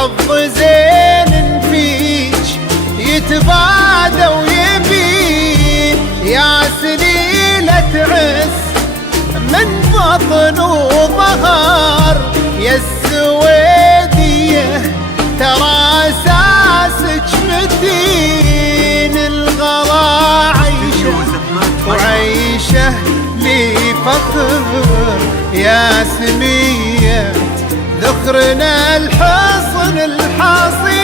حظ زين فيك يتبادى ويبين، يا سليلة عز من بطن وظهر، يا السويدية ترى اساسك متين. الغلا عيشه وعيشه لي فخر، يا سمية ذخرنا الحصن الحصين.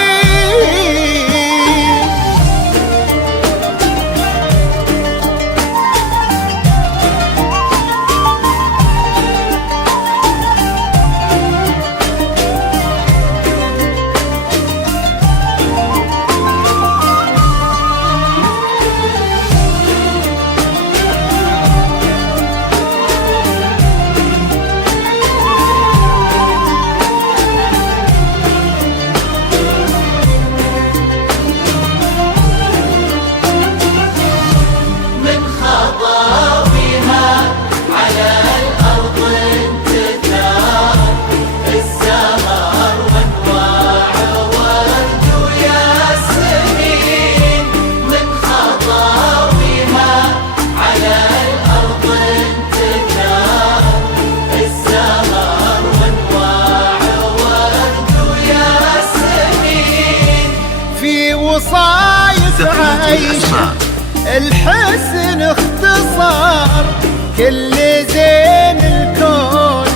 وصايد عيشه الحسن اختصار، كل زين الكون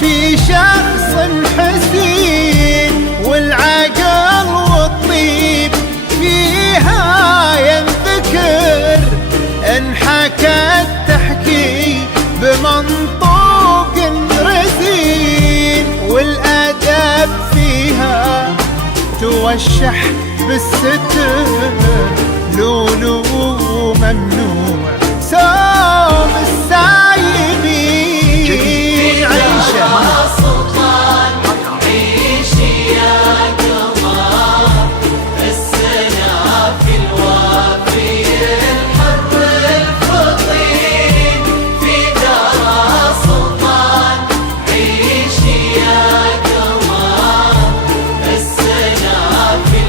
في شخص حسين، والعقل والطيب فيها ينذكر، انحكت تحكي بمنطوق رزين، والادب فيها توشح بالستر، لولو ممنوع سوم السايبين. عيشه سلطان عيشي يا قمر، السنافي الوافي الحر الفطين، في دار سلطان عيشي يا قمر، السنافي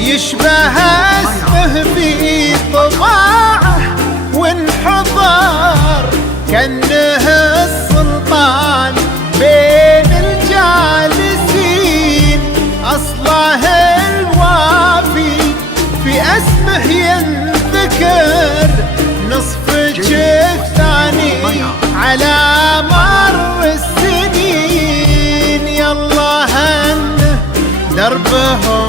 يشبه اسمه في طباعه وانحضر، كأنه السلطان بين الجالسين، أصله الوافي في اسمه ينذكر، نصف الثاني على مر السنين، يالله انه دربهم